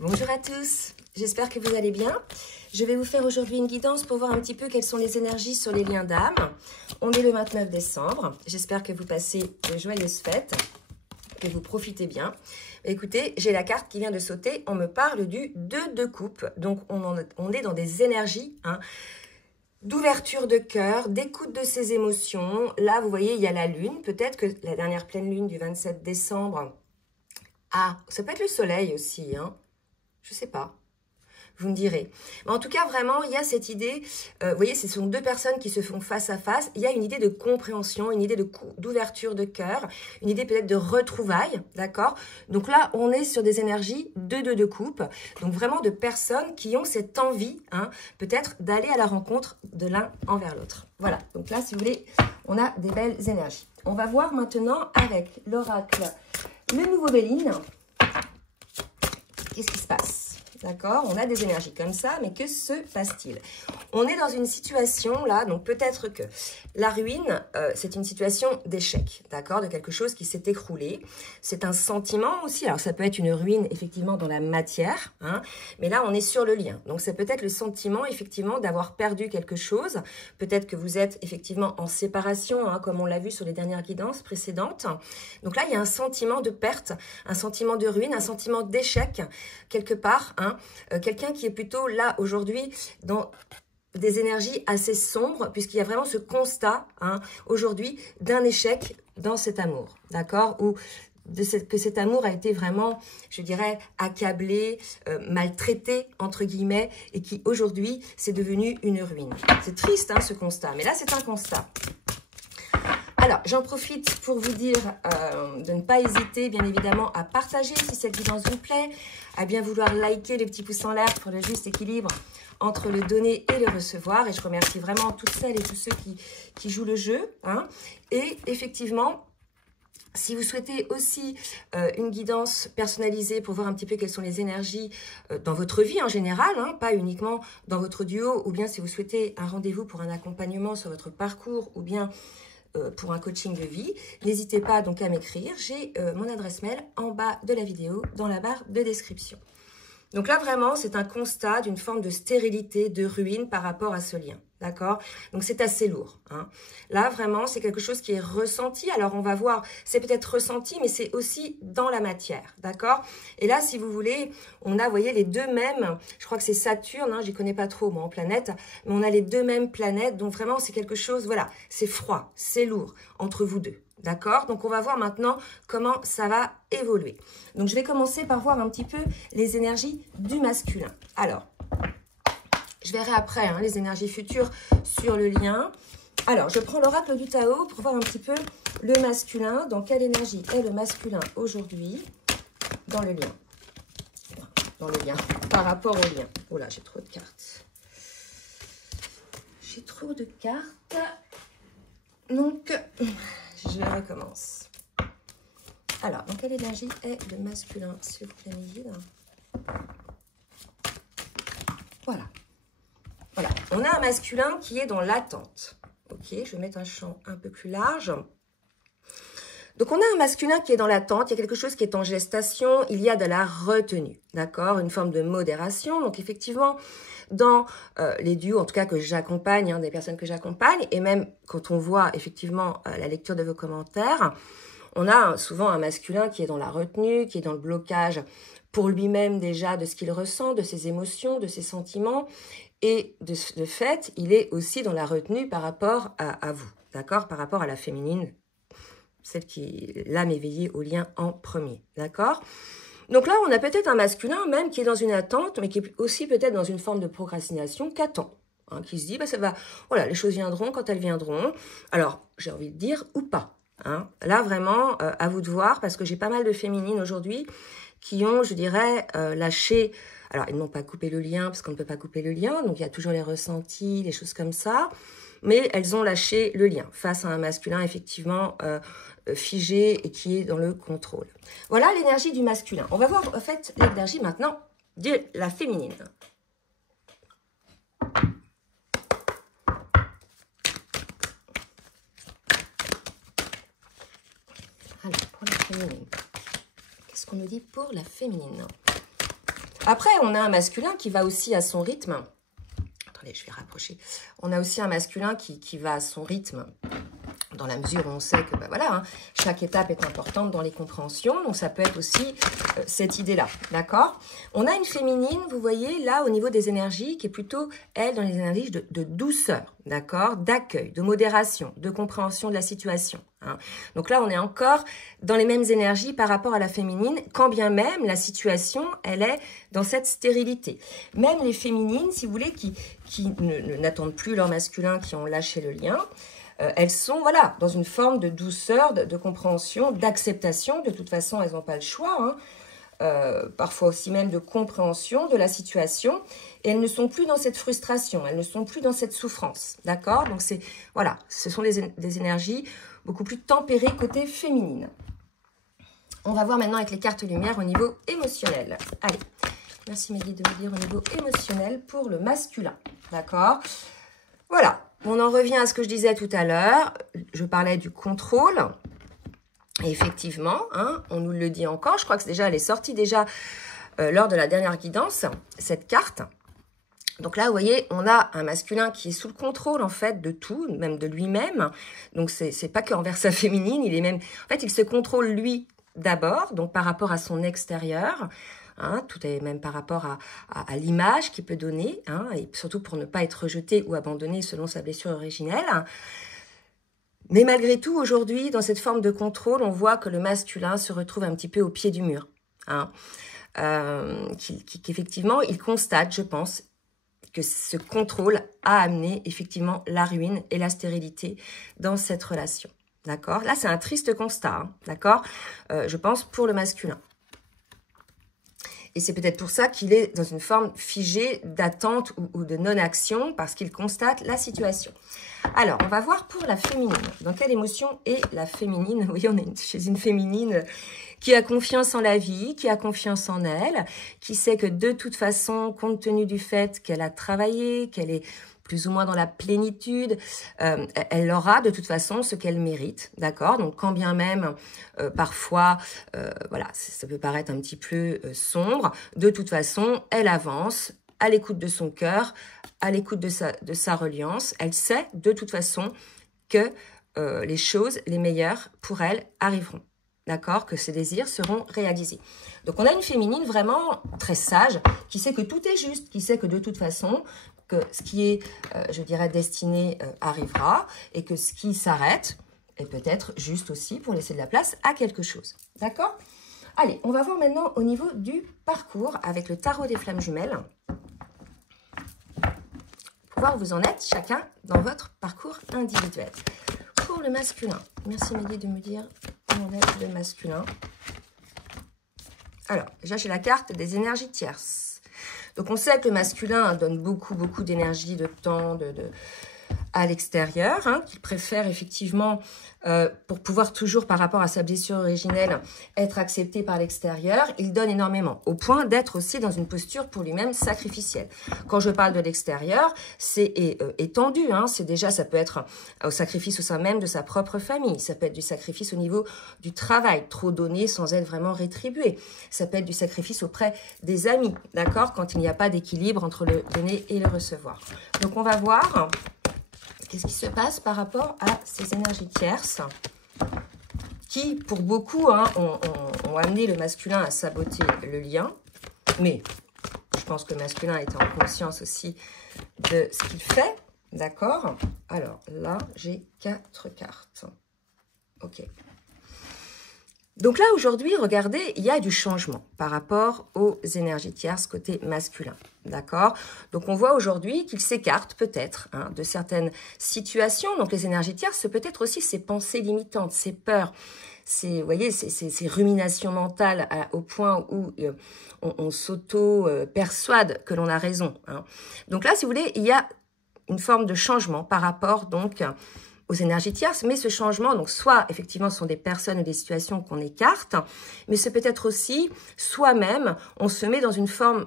Bonjour à tous, j'espère que vous allez bien. Je vais vous faire aujourd'hui une guidance pour voir un petit peu quelles sont les énergies sur les liens d'âme. On est le 29 décembre, j'espère que vous passez de joyeuses fêtes, que vous profitez bien. Écoutez, j'ai la carte qui vient de sauter, on me parle du 2 de coupe, donc on est dans des énergies, d'ouverture de cœur, d'écoute de ses émotions. Là, vous voyez, il y a la lune, peut-être que la dernière pleine lune du 27 décembre, ça peut être le soleil aussi, je sais pas, vous me direz. Mais en tout cas, vraiment, il y a cette idée, vous voyez, ce sont deux personnes qui se font face à face. Il y a une idée de compréhension, une idée d'ouverture de cœur, une idée peut-être de retrouvailles, d'accord? Donc là, on est sur des énergies de coupe, donc vraiment de personnes qui ont cette envie, peut-être d'aller à la rencontre de l'un envers l'autre. Voilà, donc là, si vous voulez, on a des belles énergies. On va voir maintenant avec l'oracle, le nouveau Béline. Qu'est-ce qui se passe? D'accord, on a des énergies comme ça, mais que se passe-t-il? On est dans une situation là, donc peut-être que la ruine, c'est une situation d'échec, d'accord, de quelque chose qui s'est écroulé. C'est un sentiment aussi, alors ça peut être une ruine effectivement dans la matière, mais là on est sur le lien. Donc c'est peut-être le sentiment effectivement d'avoir perdu quelque chose. Peut-être que vous êtes effectivement en séparation, comme on l'a vu sur les dernières guidances précédentes. Donc là il y a un sentiment de perte, un sentiment de ruine, un sentiment d'échec quelque part, quelqu'un qui est plutôt là aujourd'hui dans des énergies assez sombres, puisqu'il y a vraiment ce constat aujourd'hui d'un échec dans cet amour, d'accord, ou que cet amour a été vraiment, je dirais, accablé, maltraité, entre guillemets, et qui aujourd'hui, c'est devenu une ruine. C'est triste, ce constat, mais là, c'est un constat. Alors, j'en profite pour vous dire de ne pas hésiter, bien évidemment, à partager si cette guidance vous plaît, à bien vouloir liker les petits pouces en l'air pour le juste équilibre entre le donner et le recevoir. Et je remercie vraiment toutes celles et tous ceux qui jouent le jeu. Et effectivement, si vous souhaitez aussi une guidance personnalisée pour voir un petit peu quelles sont les énergies dans votre vie en général, pas uniquement dans votre duo, ou bien si vous souhaitez un rendez-vous pour un accompagnement sur votre parcours, ou bien pour un coaching de vie, n'hésitez pas donc à m'écrire. J'ai mon adresse mail en bas de la vidéo, dans la barre de description. Donc là, vraiment, c'est un constat d'une forme de stérilité, de ruine par rapport à ce lien. D'accord? Donc, c'est assez lourd. Là, vraiment, c'est quelque chose qui est ressenti. Alors, on va voir, c'est peut-être ressenti, mais c'est aussi dans la matière. D'accord? Et là, si vous voulez, on a, vous voyez, les deux mêmes, je crois que c'est Saturne, j'y connais pas trop, moi, en planète, mais on a les deux mêmes planètes. Donc, vraiment, c'est quelque chose, voilà, c'est froid, c'est lourd entre vous deux. D'accord? Donc, on va voir maintenant comment ça va évoluer. Donc, je vais commencer par voir un petit peu les énergies du masculin. Alors, je verrai après les énergies futures sur le lien. Alors, je prends l'oracle du Tao pour voir un petit peu le masculin. Dans quelle énergie est le masculin aujourd'hui dans le lien? Dans le lien, par rapport au lien. Oh là, j'ai trop de cartes. J'ai trop de cartes. Donc, je recommence. Alors, dans quelle énergie est le masculin, s'il vous plaît, Miguel? Voilà. Voilà. On a un masculin qui est dans l'attente. Ok, je vais mettre un champ un peu plus large. Donc, on a un masculin qui est dans l'attente. Il y a quelque chose qui est en gestation. Il y a de la retenue. D'accord? Une forme de modération. Donc, effectivement, dans les duos, en tout cas que j'accompagne, des personnes que j'accompagne, et même quand on voit effectivement la lecture de vos commentaires, on a souvent un masculin qui est dans la retenue, qui est dans le blocage pour lui-même déjà de ce qu'il ressent, de ses émotions, de ses sentiments, et de fait, il est aussi dans la retenue par rapport à vous, d'accord? Par rapport à la féminine, celle qui, l'âme éveillée au lien en premier, d'accord? Donc là, on a peut-être un masculin même qui est dans une attente, mais qui est aussi peut-être dans une forme de procrastination, qu'attend, qui se dit, ça va, voilà, les choses viendront quand elles viendront. Alors, j'ai envie de dire, ou pas. Là, vraiment, à vous de voir, parce que j'ai pas mal de féminines aujourd'hui qui ont, je dirais, lâché. Alors, ils n'ont pas coupé le lien, parce qu'on ne peut pas couper le lien, donc il y a toujours les ressentis, les choses comme ça, mais elles ont lâché le lien face à un masculin, effectivement, figé et qui est dans le contrôle. Voilà l'énergie du masculin. On va voir, en fait, l'énergie maintenant de la féminine. Alors, pour la féminine, qu'est-ce qu'on nous dit pour la féminine? Après, on a un masculin qui va aussi à son rythme. Attendez, je vais rapprocher. On a aussi un masculin qui va à son rythme, dans la mesure où on sait que voilà, hein, chaque étape est importante dans les compréhensions. Donc, ça peut être aussi cette idée-là, d'accord? On a une féminine, vous voyez, là, au niveau des énergies, qui est plutôt, elle, dans les énergies de douceur, d'accord? D'accueil, de modération, de compréhension de la situation. Hein. Donc là, on est encore dans les mêmes énergies par rapport à la féminine, quand bien même la situation, elle est dans cette stérilité. Même les féminines, si vous voulez, qui n'attendent plus leur masculin, qui ont lâché le lien, elles sont, voilà, dans une forme de douceur, de compréhension, d'acceptation. De toute façon, elles n'ont pas le choix, hein. Parfois aussi même de compréhension de la situation. Et elles ne sont plus dans cette frustration, elles ne sont plus dans cette souffrance, d'accord? Donc, c'est, voilà, ce sont des énergies beaucoup plus tempérées côté féminine. On va voir maintenant avec les cartes lumière au niveau émotionnel. Allez, merci Maggie de me dire au niveau émotionnel pour le masculin, d'accord? Voilà. On en revient à ce que je disais tout à l'heure. Je parlais du contrôle. Et effectivement, hein, on nous le dit encore. Je crois que elle est sortie déjà lors de la dernière guidance, cette carte. Donc là, vous voyez, on a un masculin qui est sous le contrôle, en fait, de tout, même de lui-même. Donc, c'est pas qu'envers sa féminine. Il est même, en fait, il se contrôle lui d'abord, donc par rapport à son extérieur. Hein, tout est même par rapport à l'image qu'il peut donner, hein, et surtout pour ne pas être rejeté ou abandonné selon sa blessure originelle. Mais malgré tout, aujourd'hui, dans cette forme de contrôle, on voit que le masculin se retrouve un petit peu au pied du mur. Hein, qu'effectivement, il constate, je pense, que ce contrôle a amené effectivement la ruine et la stérilité dans cette relation. D'accord? Là, c'est un triste constat, hein, d'accord? Je pense pour le masculin. Et c'est peut-être pour ça qu'il est dans une forme figée d'attente ou de non-action, parce qu'il constate la situation. Alors, on va voir pour la féminine. Dans quelle émotion est la féminine? Oui, on est chez une féminine qui a confiance en la vie, qui a confiance en elle, qui sait que de toute façon, compte tenu du fait qu'elle a travaillé, qu'elle est plus ou moins dans la plénitude, elle aura de toute façon ce qu'elle mérite, d'accord? Donc, quand bien même, parfois, voilà, ça peut paraître un petit peu sombre, de toute façon, elle avance à l'écoute de son cœur, à l'écoute de sa reliance. Elle sait de toute façon que les choses, les meilleures pour elle, arriveront. D'accord? Que ses désirs seront réalisés. Donc, on a une féminine vraiment très sage, qui sait que tout est juste, qui sait que de toute façon, que ce qui est, je dirais, destiné arrivera, et que ce qui s'arrête est peut-être juste aussi pour laisser de la place à quelque chose. D'accord? Allez, on va voir maintenant au niveau du parcours avec le tarot des flammes jumelles. Pour voir où vous en êtes chacun dans votre parcours individuel. Pour le masculin, merci Maggie de me dire où on est le masculin. Alors, déjà j'ai la carte des énergies tierces. Donc on sait que le masculin donne beaucoup d'énergie, de temps, à l'extérieur, hein, qu'il préfère effectivement, pour pouvoir toujours, par rapport à sa blessure originelle, être accepté par l'extérieur. Il donne énormément, au point d'être aussi dans une posture pour lui-même sacrificielle. Quand je parle de l'extérieur, c'est étendu, hein, c'est déjà, ça peut être au sacrifice au sein même de sa propre famille, ça peut être du sacrifice au niveau du travail, trop donné sans être vraiment rétribué, ça peut être du sacrifice auprès des amis, d'accord, quand il n'y a pas d'équilibre entre le donner et le recevoir. Donc on va voir qu'est-ce qui se passe par rapport à ces énergies tierces qui, pour beaucoup, hein, ont amené le masculin à saboter le lien. Mais je pense que le masculin est en conscience aussi de ce qu'il fait. D'accord? Alors là, j'ai 4 cartes. Ok. Donc là, aujourd'hui, regardez, il y a du changement par rapport aux énergies tierces côté masculin. D'accord? Donc, on voit aujourd'hui qu'il s'écarte peut-être, hein, de certaines situations. Donc, les énergies tierces, c'est peut-être aussi ces pensées limitantes, ces peurs, vous voyez, ces ruminations mentales au point où on s'auto-persuade que l'on a raison. Hein. Donc là, si vous voulez, il y a une forme de changement par rapport donc aux énergies tierces, mais ce changement, donc soit effectivement ce sont des personnes ou des situations qu'on écarte, mais c'est peut-être aussi soi-même, on se met dans une forme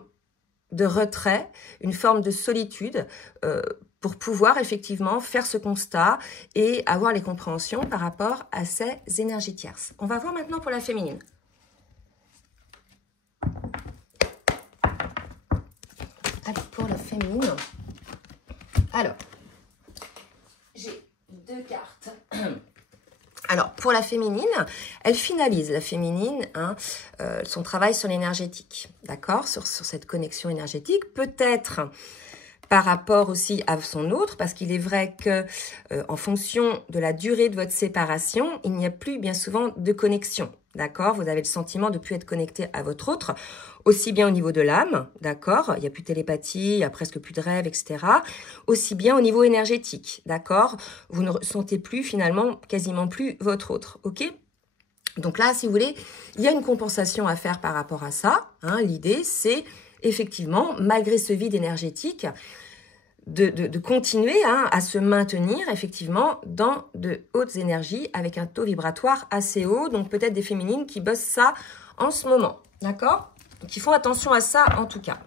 de retrait, une forme de solitude pour pouvoir effectivement faire ce constat et avoir les compréhensions par rapport à ces énergies tierces. On va voir maintenant pour la féminine. féminine. Alors, j'ai 2 cartes. Alors, pour la féminine, elle finalise, la féminine, hein, son travail sur l'énergétique, d'accord, sur cette connexion énergétique. Peut-être par rapport aussi à son autre, parce qu'il est vrai que en fonction de la durée de votre séparation, il n'y a plus bien souvent de connexion, d'accord. Vous avez le sentiment de ne plus être connecté à votre autre, aussi bien au niveau de l'âme, d'accord, il n'y a plus de télépathie, il n'y a presque plus de rêves, etc. Aussi bien au niveau énergétique, d'accord, vous ne ressentez plus finalement, quasiment plus votre autre, ok. Donc là, si vous voulez, il y a une compensation à faire par rapport à ça, hein. L'idée, c'est effectivement, malgré ce vide énergétique, de continuer hein, à se maintenir effectivement dans de hautes énergies avec un taux vibratoire assez haut. Donc peut-être des féminines qui bossent ça en ce moment, d'accord? Qui font attention à ça en tout cas.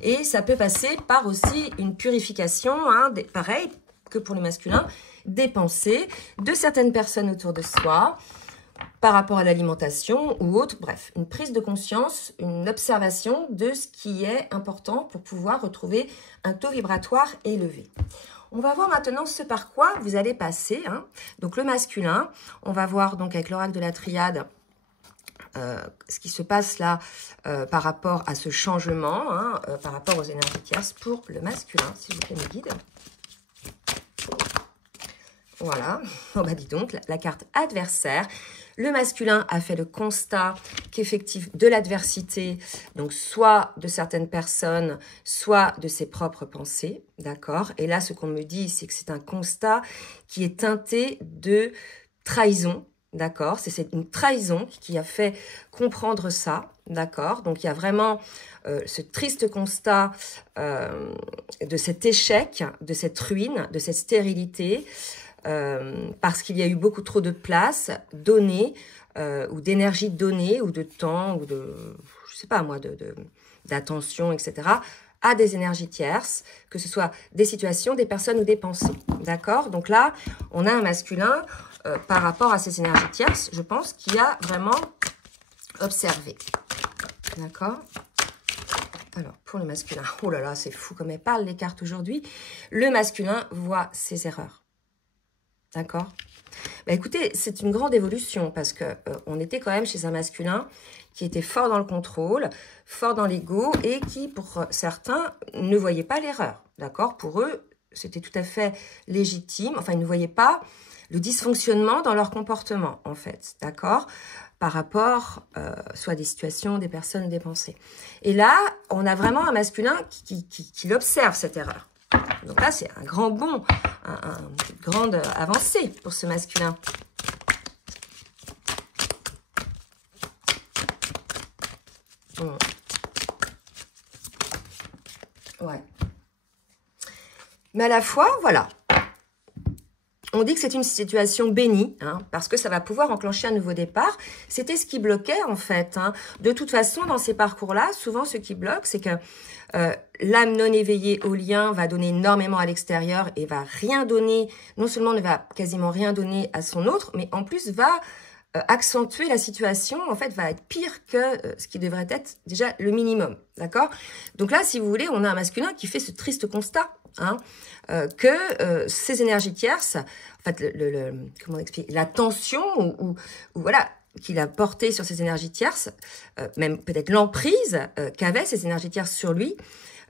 Et ça peut passer par aussi une purification, hein, pareil que pour le masculin, des pensées de certaines personnes autour de soi, par rapport à l'alimentation ou autre, bref, une prise de conscience, une observation de ce qui est important pour pouvoir retrouver un taux vibratoire élevé. On va voir maintenant ce par quoi vous allez passer. Hein. Donc le masculin, on va voir donc avec l'oracle de la triade ce qui se passe là par rapport à ce changement, hein, par rapport aux énergies tierces pour le masculin, s'il vous plaît mes guides. Voilà, bon bah dis donc, la carte adversaire. Le masculin a fait le constat qu'effectivement de l'adversité, donc soit de certaines personnes, soit de ses propres pensées, d'accord. Et là, ce qu'on me dit, c'est que c'est un constat qui est teinté de trahison, d'accord. C'est une trahison qui a fait comprendre ça, d'accord. Donc, il y a vraiment ce triste constat de cet échec, de cette ruine, de cette stérilité, parce qu'il y a eu beaucoup trop de place donnée ou d'énergie donnée ou de temps ou de, je sais pas moi, d'attention, etc. à des énergies tierces, que ce soit des situations, des personnes ou des pensées. D'accord? Donc là, on a un masculin par rapport à ces énergies tierces, je pense, qui a vraiment observé. D'accord? Alors, pour le masculin, oh là là, c'est fou comme elles parlent les cartes aujourd'hui. Le masculin voit ses erreurs. D'accord. Bah écoutez, c'est une grande évolution parce que on était quand même chez un masculin qui était fort dans le contrôle, fort dans l'ego et qui, pour certains, ne voyait pas l'erreur. D'accord. Pour eux, c'était tout à fait légitime. Enfin, ils ne voyaient pas le dysfonctionnement dans leur comportement, en fait. D'accord. Par rapport soit à des situations, des personnes, des pensées. Et là, on a vraiment un masculin qui observe cette erreur. Donc là, c'est un grand bond, une grande avancée pour ce masculin. Ouais. Mais à la fois, voilà. On dit que c'est une situation bénie, hein, parce que ça va pouvoir enclencher un nouveau départ. C'était ce qui bloquait, en fait. Hein. De toute façon, dans ces parcours-là, souvent, ce qui bloque, c'est que l'âme non éveillée au lien va donner énormément à l'extérieur et va rien donner, non seulement ne va quasiment rien donner à son autre, mais en plus va accentuer la situation, en fait, va être pire que ce qui devrait être déjà le minimum. D'accord? Donc là, si vous voulez, on a un masculin qui fait ce triste constat. Hein, que ces énergies tierces, en fait, comment expliquer, la tension ou voilà qu'il a porté sur ces énergies tierces, même peut-être l'emprise qu'avaient ces énergies tierces sur lui,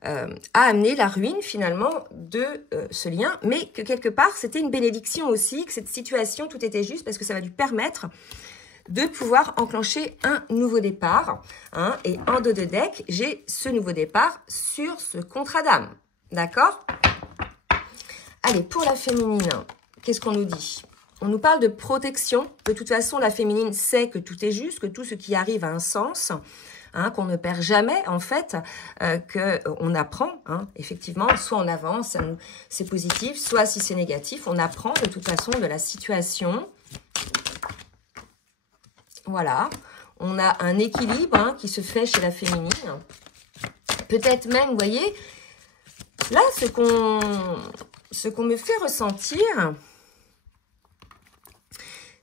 a amené la ruine finalement de ce lien, mais que quelque part c'était une bénédiction aussi, que cette situation tout était juste parce que ça va lui permettre de pouvoir enclencher un nouveau départ. Hein, et en dos de deck, j'ai ce nouveau départ sur ce contrat d'âme. D'accord? Allez, pour la féminine, qu'est-ce qu'on nous dit? On nous parle de protection. De toute façon, la féminine sait que tout est juste, que tout ce qui arrive a un sens, hein, qu'on ne perd jamais, en fait, qu'on apprend, hein, effectivement, soit on avance, c'est positif, soit si c'est négatif, on apprend de toute façon de la situation. Voilà. On a un équilibre hein, qui se fait chez la féminine. Peut-être même, vous voyez... Là, ce qu'on me fait ressentir,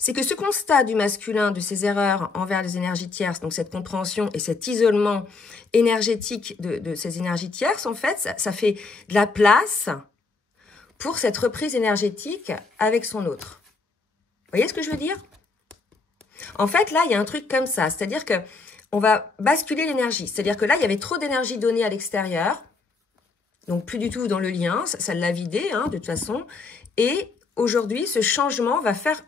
c'est que ce constat du masculin, de ses erreurs envers les énergies tierces, donc cette compréhension et cet isolement énergétique de ces énergies tierces, en fait, ça fait de la place pour cette reprise énergétique avec son autre. Vous voyez ce que je veux dire? En fait, là, il y a un truc comme ça, c'est-à-dire que on va basculer l'énergie. C'est-à-dire que là, il y avait trop d'énergie donnée à l'extérieur, donc plus du tout dans le lien, ça l'a vidé, hein, de toute façon. Et aujourd'hui, ce changement va faire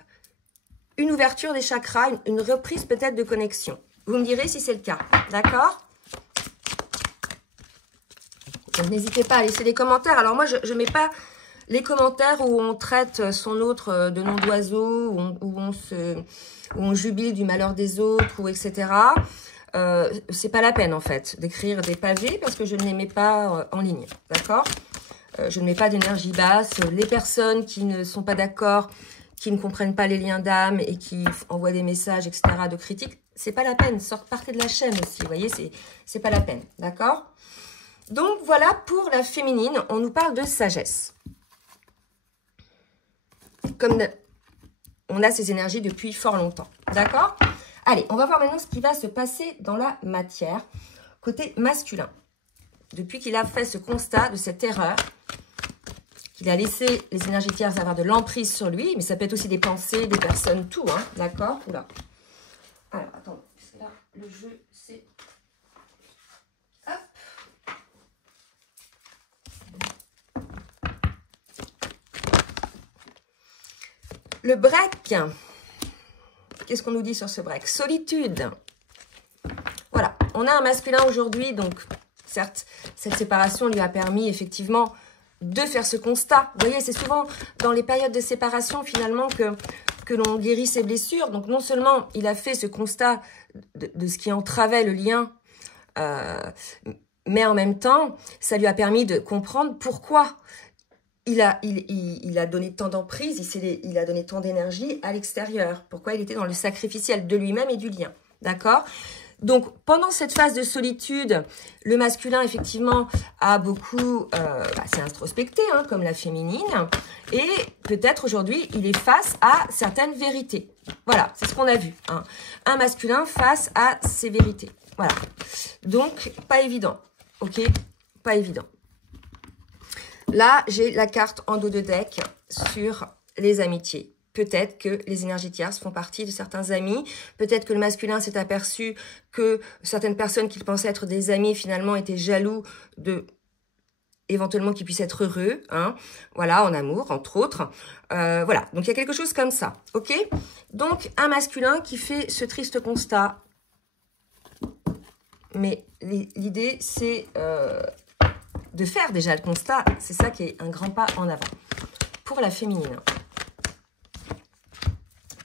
une ouverture des chakras, une reprise peut-être de connexion. Vous me direz si c'est le cas, d'accord? Donc n'hésitez pas à laisser des commentaires. Alors moi, je ne mets pas les commentaires où on traite son autre de nom d'oiseau, où on jubile du malheur des autres, ou etc. C'est pas la peine en fait d'écrire des pavés parce que je ne les mets pas en ligne, d'accord? Je ne mets pas d'énergie basse. Les personnes qui ne sont pas d'accord, qui ne comprennent pas les liens d'âme et qui envoient des messages, etc., de critiques, c'est pas la peine. Partez de la chaîne aussi, vous voyez, c'est pas la peine, d'accord? Donc voilà pour la féminine, on nous parle de sagesse. Comme on a ces énergies depuis fort longtemps, d'accord? Allez, on va voir maintenant ce qui va se passer dans la matière, côté masculin. Depuis qu'il a fait ce constat de cette erreur, qu'il a laissé les énergies tierces avoir de l'emprise sur lui, mais ça peut être aussi des pensées, des personnes, tout, hein, d'accord? Oula. Alors, attends, parce que là, le jeu, c'est... Hop. Le break, qu'est-ce qu'on nous dit sur ce break? Solitude. Voilà, on a un masculin aujourd'hui, donc certes, cette séparation lui a permis effectivement de faire ce constat. Vous voyez, c'est souvent dans les périodes de séparation finalement que l'on guérit ses blessures. Donc non seulement il a fait ce constat de ce qui entravait le lien, mais en même temps, ça lui a permis de comprendre pourquoi il a donné tant d'emprise, il a donné tant d'énergie à l'extérieur. Pourquoi il était dans le sacrificiel de lui-même et du lien. D'accord? Donc, pendant cette phase de solitude, le masculin, effectivement, a beaucoup... s'est introspecté, hein, comme la féminine. Et peut-être, aujourd'hui, il est face à certaines vérités. Voilà, c'est ce qu'on a vu. Hein. Un masculin face à ses vérités. Voilà. Donc, pas évident. Ok? Pas évident. Là, j'ai la carte en dos de deck sur les amitiés. Peut-être que les énergies tierces font partie de certains amis. Peut-être que le masculin s'est aperçu que certaines personnes qu'il pensait être des amis, finalement, étaient jaloux de éventuellement qu'ils puissent être heureux. Hein. Voilà, en amour, entre autres. Voilà, donc il y a quelque chose comme ça. Ok? Donc, un masculin qui fait ce triste constat. Mais l'idée, c'est... de faire déjà le constat, c'est ça qui est un grand pas en avant. Pour la féminine.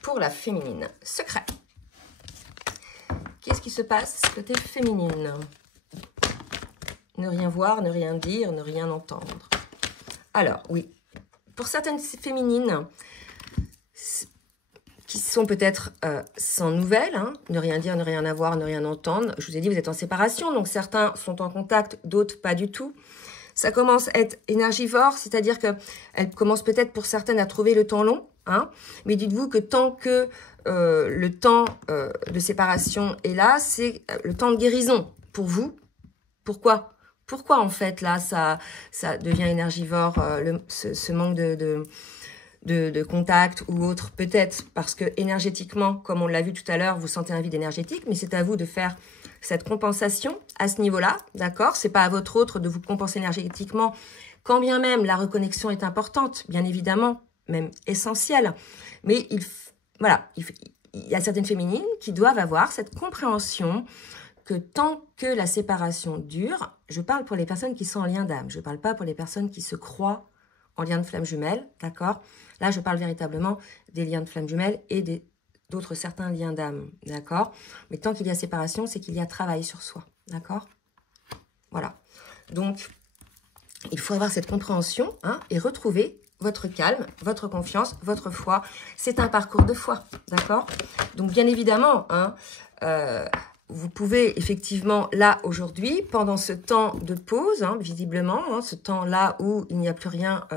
Pour la féminine. Secret. Qu'est-ce qui se passe côté féminine? Ne rien voir, ne rien dire, ne rien entendre. Alors, oui. Pour certaines féminines qui sont peut-être sans nouvelles, hein, ne rien dire, ne rien avoir, ne rien entendre. Je vous ai dit, vous êtes en séparation, donc certains sont en contact, d'autres pas du tout. Ça commence à être énergivore, c'est-à-dire qu'elle commence peut-être pour certaines à trouver le temps long, hein, mais dites-vous que tant que le temps de séparation est là, c'est le temps de guérison pour vous. Pourquoi? Pourquoi en fait là ça devient énergivore, ce manque de contact ou autre? Peut-être parce que énergétiquement, comme on l'a vu tout à l'heure, vous sentez un vide énergétique, mais c'est à vous de faire cette compensation à ce niveau-là, d'accord? C'est pas à votre autre de vous compenser énergétiquement, quand bien même la reconnexion est importante, bien évidemment, même essentielle. Mais il y a certaines féminines qui doivent avoir cette compréhension que tant que la séparation dure, je parle pour les personnes qui sont en lien d'âme, je ne parle pas pour les personnes qui se croient en lien de flamme jumelle, d'accord? Là, je parle véritablement des liens de flamme jumelle et d'autres certains liens d'âme, d'accord? Mais tant qu'il y a séparation, c'est qu'il y a travail sur soi, d'accord? Voilà. Donc, il faut avoir cette compréhension, hein, et retrouver votre calme, votre confiance, votre foi. C'est un parcours de foi, d'accord? Donc, bien évidemment, hein, vous pouvez effectivement, là, aujourd'hui, pendant ce temps de pause, hein, visiblement, hein, ce temps-là où il n'y a plus rien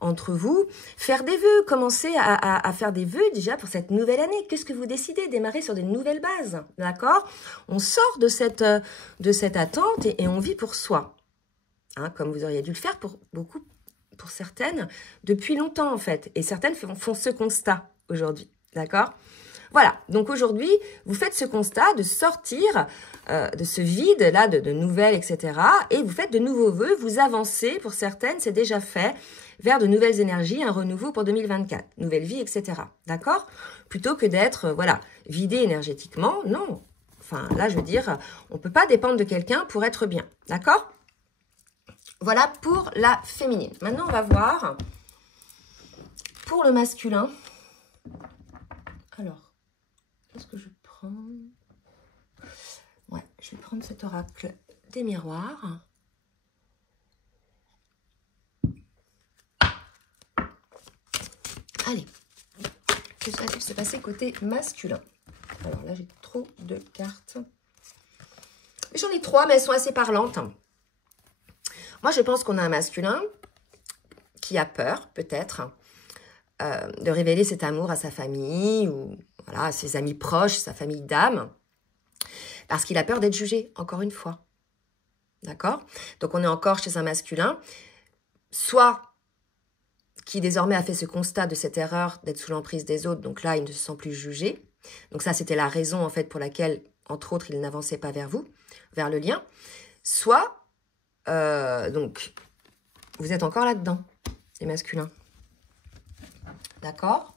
entre vous, faire des vœux, commencer à faire des vœux déjà pour cette nouvelle année. Qu'est-ce que vous décidez? Démarrer sur des nouvelles bases, d'accord? On sort de cette attente et on vit pour soi, hein, comme vous auriez dû le faire pour beaucoup, pour certaines, depuis longtemps en fait. Et certaines font ce constat aujourd'hui, d'accord? Voilà, donc aujourd'hui, vous faites ce constat de sortir de ce vide-là, de nouvelles, etc. Et vous faites de nouveaux vœux, vous avancez, pour certaines, c'est déjà fait, vers de nouvelles énergies, un renouveau pour 2024, nouvelle vie, etc. D'accord? Plutôt que d'être, voilà, vidé énergétiquement, non. Enfin, là, je veux dire, on ne peut pas dépendre de quelqu'un pour être bien, d'accord? Voilà pour la féminine. Maintenant, on va voir pour le masculin. Alors, qu'est-ce que je prends? Ouais, je vais prendre cet oracle des miroirs. Allez, que va-t-il se passer côté masculin? Alors là, j'ai trop de cartes. J'en ai 3, mais elles sont assez parlantes. Moi, je pense qu'on a un masculin qui a peur, peut-être, de révéler cet amour à sa famille ou voilà, à ses amis proches, sa famille d'âme, parce qu'il a peur d'être jugé, encore une fois. D'accord? Donc, on est encore chez un masculin, soit qui désormais a fait ce constat de cette erreur d'être sous l'emprise des autres, donc là, il ne se sent plus jugé. Donc ça, c'était la raison, en fait, pour laquelle, entre autres, il n'avançait pas vers vous, vers le lien. Soit, donc, vous êtes encore là-dedans, les masculins. D'accord?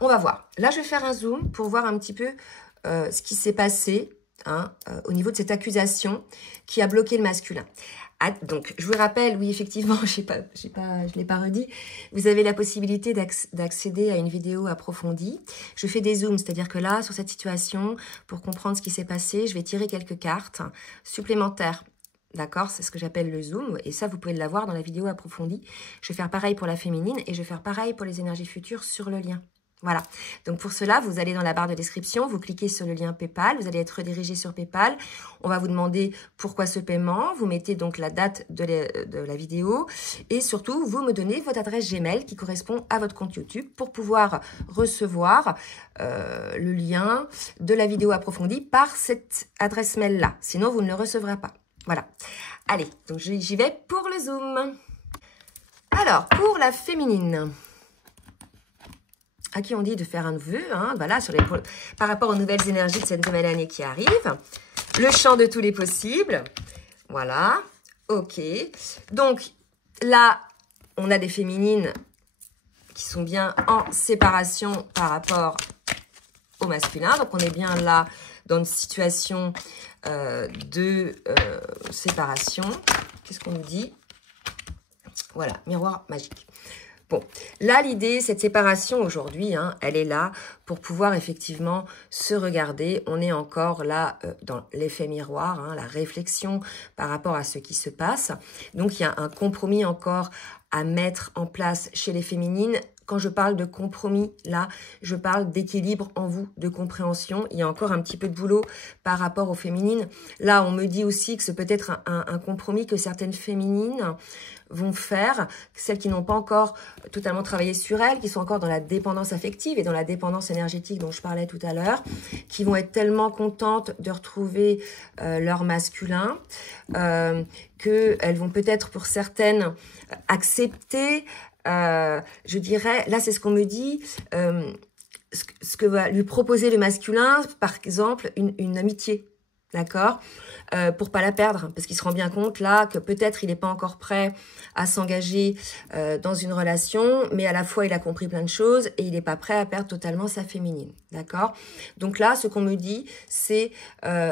On va voir. Là, je vais faire un zoom pour voir un petit peu ce qui s'est passé hein, au niveau de cette accusation qui a bloqué le masculin. Ah, donc, je vous rappelle, oui, effectivement, je ne l'ai pas redit, vous avez la possibilité d'accéder à une vidéo approfondie. Je fais des zooms, c'est-à-dire que là, sur cette situation, pour comprendre ce qui s'est passé, je vais tirer quelques cartes supplémentaires. D'accord? C'est ce que j'appelle le zoom. Et ça, vous pouvez l'avoir dans la vidéo approfondie. Je vais faire pareil pour la féminine et je vais faire pareil pour les énergies futures sur le lien. Voilà. Donc, pour cela, vous allez dans la barre de description, vous cliquez sur le lien PayPal, vous allez être redirigé sur PayPal. On va vous demander pourquoi ce paiement. Vous mettez donc la date de la vidéo et surtout, vous me donnez votre adresse Gmail qui correspond à votre compte YouTube pour pouvoir recevoir le lien de la vidéo approfondie par cette adresse mail-là. Sinon, vous ne le recevrez pas. Voilà. Allez, donc j'y vais pour le zoom. Alors, pour la féminine, à qui on dit de faire un vœu, hein, voilà, par rapport aux nouvelles énergies de cette nouvelle année qui arrive. Le champ de tous les possibles. Voilà. Ok. Donc, là, on a des féminines qui sont bien en séparation par rapport au masculin. Donc, on est bien là dans une situation de séparation. Qu'est-ce qu'on nous dit? Voilà, miroir magique. Bon, là, l'idée, cette séparation aujourd'hui, hein, elle est là pour pouvoir effectivement se regarder. On est encore là dans l'effet miroir, hein, la réflexion par rapport à ce qui se passe. Donc, il y a un compromis encore à mettre en place chez les féminines. Quand je parle de compromis, là, je parle d'équilibre en vous, de compréhension. Il y a encore un petit peu de boulot par rapport aux féminines. Là, on me dit aussi que c'est peut-être un compromis que certaines féminines vont faire, celles qui n'ont pas encore totalement travaillé sur elles, qui sont encore dans la dépendance affective et dans la dépendance énergétique dont je parlais tout à l'heure, qui vont être tellement contentes de retrouver leur masculin, qu'elles vont peut-être pour certaines accepter, je dirais, là c'est ce qu'on me dit, ce que va lui proposer le masculin, par exemple, une amitié. D'accord, pour pas la perdre, parce qu'il se rend bien compte là que peut-être il n'est pas encore prêt à s'engager dans une relation, mais à la fois il a compris plein de choses et il n'est pas prêt à perdre totalement sa féminine. D'accord. Donc là, ce qu'on me dit, c'est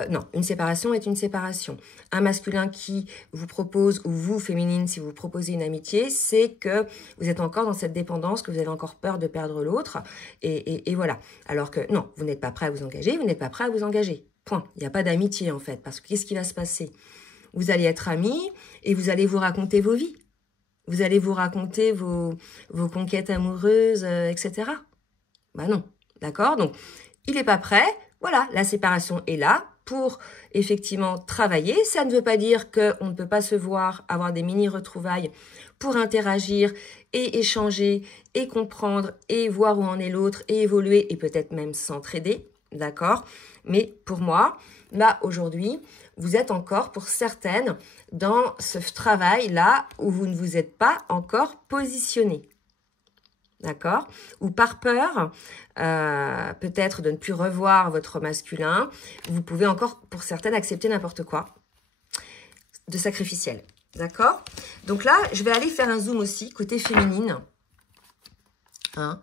non, une séparation est une séparation. Un masculin qui vous propose, ou vous féminine, si vous proposez une amitié, c'est que vous êtes encore dans cette dépendance, que vous avez encore peur de perdre l'autre, et voilà. Alors que non, vous n'êtes pas prêt à vous engager, vous n'êtes pas prêt à vous engager. Point. Il n'y a pas d'amitié, en fait. Parce que qu'est-ce qui va se passer? Vous allez être amis et vous allez vous raconter vos vies. Vous allez vous raconter vos conquêtes amoureuses, etc. Ben non. D'accord? Donc, il n'est pas prêt. Voilà, la séparation est là. pour effectivement travailler. Ça ne veut pas dire qu'on ne peut pas se voir, avoir des mini-retrouvailles pour interagir et échanger et comprendre et voir où en est l'autre et évoluer et peut-être même s'entraider, d'accord? Mais pour moi, là, aujourd'hui, vous êtes encore, pour certaines, dans ce travail-là où vous ne vous êtes pas encore positionné. D'accord? Ou par peur, peut-être de ne plus revoir votre masculin, vous pouvez encore, pour certaines, accepter n'importe quoi de sacrificiel. D'accord? Donc là, je vais aller faire un zoom aussi, côté féminine. Hein,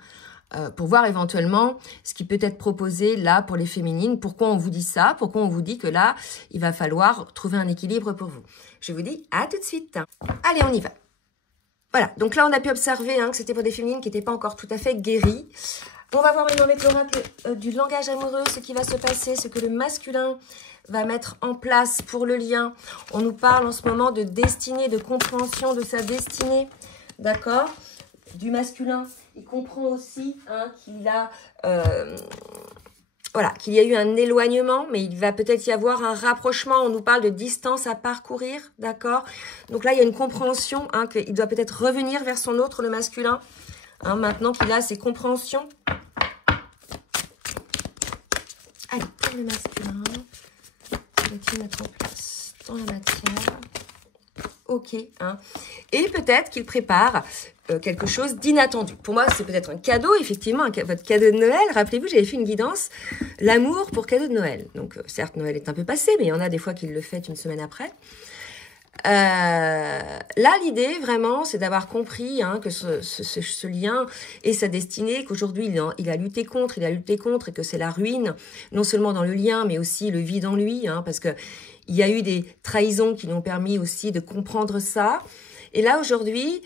pour voir éventuellement ce qui peut être proposé là pour les féminines. Pourquoi on vous dit ça? Pourquoi on vous dit que là, il va falloir trouver un équilibre pour vous? Je vous dis à tout de suite. Allez, on y va. Voilà, donc là, on a pu observer que c'était pour des féminines qui n'étaient pas encore tout à fait guéries. On va voir maintenant avec l'oracle du langage amoureux, ce qui va se passer, ce que le masculin va mettre en place pour le lien. On nous parle en ce moment de destinée, de compréhension de sa destinée, d'accord? Du masculin. Il comprend aussi qu'il a... Voilà, qu'il y a eu un éloignement, mais il va peut-être y avoir un rapprochement. On nous parle de distance à parcourir, d'accord? Donc là, il y a une compréhension qu'il doit peut-être revenir vers son autre, le masculin, maintenant qu'il a ses compréhensions. Allez, pour le masculin, va-t-il mettre en place dans la matière? Ok, et peut-être qu'il prépare quelque chose d'inattendu. Pour moi, c'est peut-être un cadeau, effectivement, votre cadeau de Noël. Rappelez-vous, j'avais fait une guidance, l'amour pour cadeau de Noël. Donc, certes, Noël est un peu passé, mais il y en a des fois qui le fêtent une semaine après. Là, l'idée, vraiment, c'est d'avoir compris que ce lien et sa destinée, qu'aujourd'hui, il a lutté contre, et que c'est la ruine, non seulement dans le lien, mais aussi le vide en lui, parce que il y a eu des trahisons qui lui ont permis aussi de comprendre ça. Et là, aujourd'hui,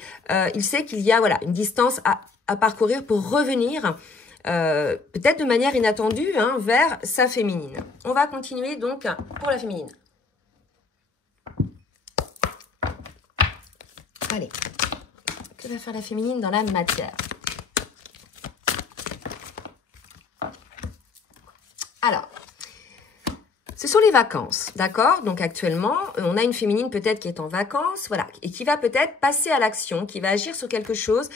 il sait qu'il y a une distance à parcourir pour revenir, peut-être de manière inattendue, vers sa féminine. On va continuer donc pour la féminine. Allez, que va faire la féminine dans la matière? Alors, ce sont les vacances, d'accord? Donc actuellement, on a une féminine peut-être qui est en vacances, voilà, et qui va peut-être passer à l'action, qui va agir sur quelque chose.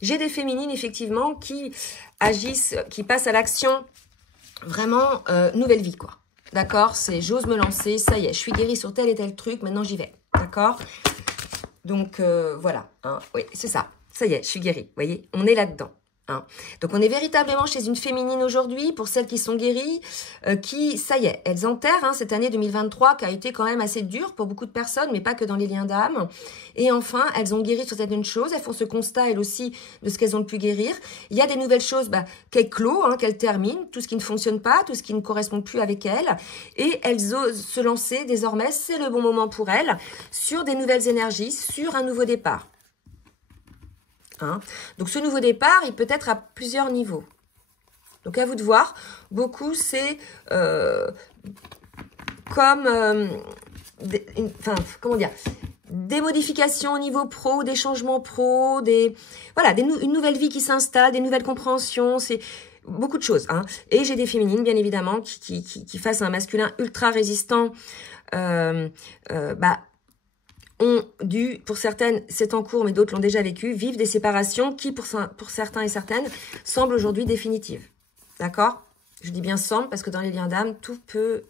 J'ai des féminines, effectivement, qui agissent, qui passent à l'action, vraiment, nouvelle vie, quoi. D'accord? C'est j'ose me lancer, ça y est, je suis guérie sur tel et tel truc, maintenant j'y vais, d'accord? Donc, voilà, oui, c'est ça. Ça y est, je suis guérie, vous voyez, on est là-dedans. Donc, on est véritablement chez une féminine aujourd'hui, pour celles qui sont guéries, qui, ça y est, elles enterrent cette année 2023 qui a été quand même assez dure pour beaucoup de personnes, mais pas que dans les liens d'âme. Et enfin, elles ont guéri sur certaines choses, elles font ce constat, elles aussi, de ce qu'elles ont pu guérir. Il y a des nouvelles choses qu'elles clôt, qu'elles terminent, tout ce qui ne fonctionne pas, tout ce qui ne correspond plus avec elles. Et elles osent se lancer désormais, c'est le bon moment pour elles, sur des nouvelles énergies, sur un nouveau départ. Donc, ce nouveau départ, il peut être à plusieurs niveaux. Donc, à vous de voir. Beaucoup, c'est comment dire, des modifications au niveau pro, des changements pro, une nouvelle vie qui s'installe, des nouvelles compréhensions, c'est beaucoup de choses. Et j'ai des féminines, bien évidemment, qui face à un masculin ultra résistant, ont dû, pour certaines, c'est en cours, mais d'autres l'ont déjà vécu, vivre des séparations qui, pour certains et certaines, semblent aujourd'hui définitives. D'accord? Je dis bien semble, parce que dans les liens d'âme, tout peut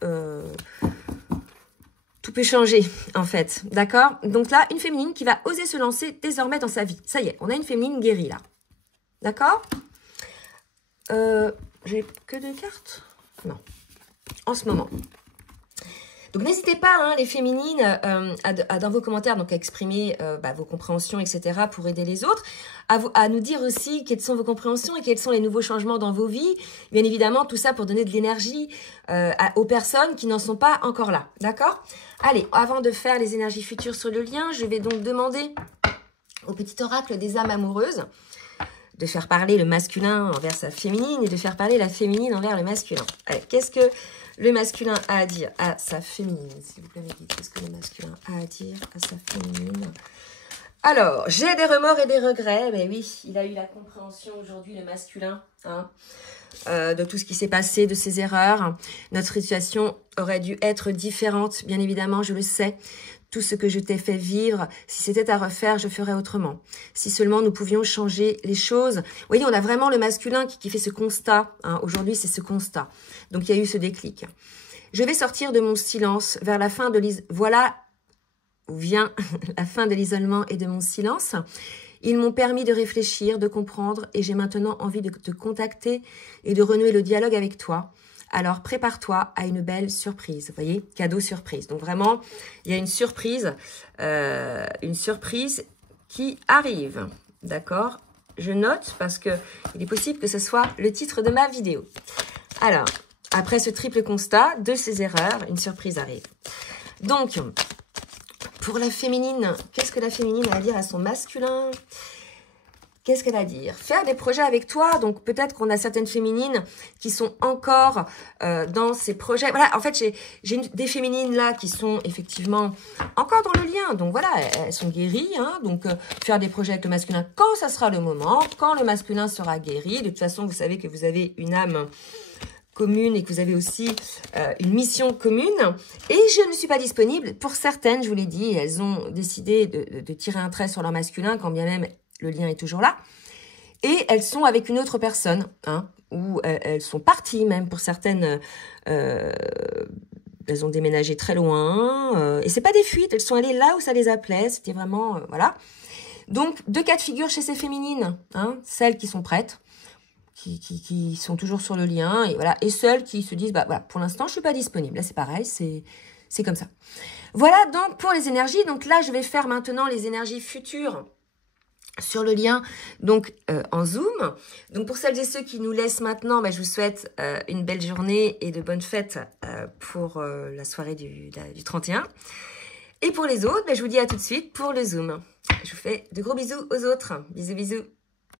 changer, en fait. D'accord? Donc là, une féminine qui va oser se lancer désormais dans sa vie. Ça y est, on a une féminine guérie, là. D'accord? J'ai que 2 cartes? Non. En ce moment. Donc, n'hésitez pas, les féminines, dans vos commentaires, donc à exprimer vos compréhensions, etc., pour aider les autres, à nous dire aussi quelles sont vos compréhensions et quels sont les nouveaux changements dans vos vies. Bien évidemment, tout ça pour donner de l'énergie aux personnes qui n'en sont pas encore là. D'accord? Allez, avant de faire les énergies futures sur le lien, je vais donc demander au petit oracle des âmes amoureuses de faire parler le masculin envers sa féminine et de faire parler la féminine envers le masculin. Allez, qu'est-ce que le masculin a à dire à sa féminine? S'il vous plaît, me dites, qu'est-ce que le masculin a à dire à sa féminine? Alors, j'ai des remords et des regrets. Mais oui, il a eu la compréhension aujourd'hui, le masculin, hein, de tout ce qui s'est passé, de ses erreurs. Notre situation aurait dû être différente, bien évidemment, je le sais. Tout ce que je t'ai fait vivre, si c'était à refaire, je ferais autrement. Si seulement nous pouvions changer les choses. Vous voyez, on a vraiment le masculin qui fait ce constat. Hein. Aujourd'hui, c'est ce constat. Donc, il y a eu ce déclic. Je vais sortir de mon silence vers la fin de voilà où vient la fin de l'isolement et de mon silence. Ils m'ont permis de réfléchir, de comprendre, et j'ai maintenant envie de te contacter et de renouer le dialogue avec toi. Alors, prépare-toi à une belle surprise. Vous voyez, cadeau surprise. Donc, vraiment, il y a une surprise qui arrive. D'accord? Je note parce que il est possible que ce soit le titre de ma vidéo. Alors, après ce triple constat de ces erreurs, une surprise arrive. Donc, pour la féminine, qu'est-ce que la féminine a à dire à son masculin? Qu'est-ce qu'elle a à dire? Faire des projets avec toi. Donc, peut-être qu'on a certaines féminines qui sont encore dans ces projets. Voilà, en fait, j'ai des féminines là qui sont effectivement encore dans le lien. Donc, voilà, elles sont guéries. Hein, donc, faire des projets avec le masculin quand ça sera le moment, quand le masculin sera guéri. De toute façon, vous savez que vous avez une âme commune et que vous avez aussi une mission commune. Et je ne suis pas disponible. Pour certaines, je vous l'ai dit, elles ont décidé de tirer un trait sur leur masculin, quand bien même le lien est toujours là. Et elles sont avec une autre personne, hein, ou elles sont parties même pour certaines. Elles ont déménagé très loin. Et c'est pas des fuites, elles sont allées là où ça les appelait. C'était vraiment, voilà. Donc, deux cas de figure chez ces féminines. Hein, celles qui sont prêtes, qui sont toujours sur le lien, et voilà, et celles qui se disent, bah voilà, pour l'instant, je suis pas disponible. Là, c'est pareil, c'est comme ça. Voilà donc pour les énergies. Donc là, je vais faire maintenant les énergies futures sur le lien, donc en Zoom. Donc pour celles et ceux qui nous laissent maintenant, bah, je vous souhaite une belle journée et de bonnes fêtes pour la soirée du 31. Et pour les autres, bah, je vous dis à tout de suite pour le Zoom. Je vous fais de gros bisous aux autres. Bisous, bisous.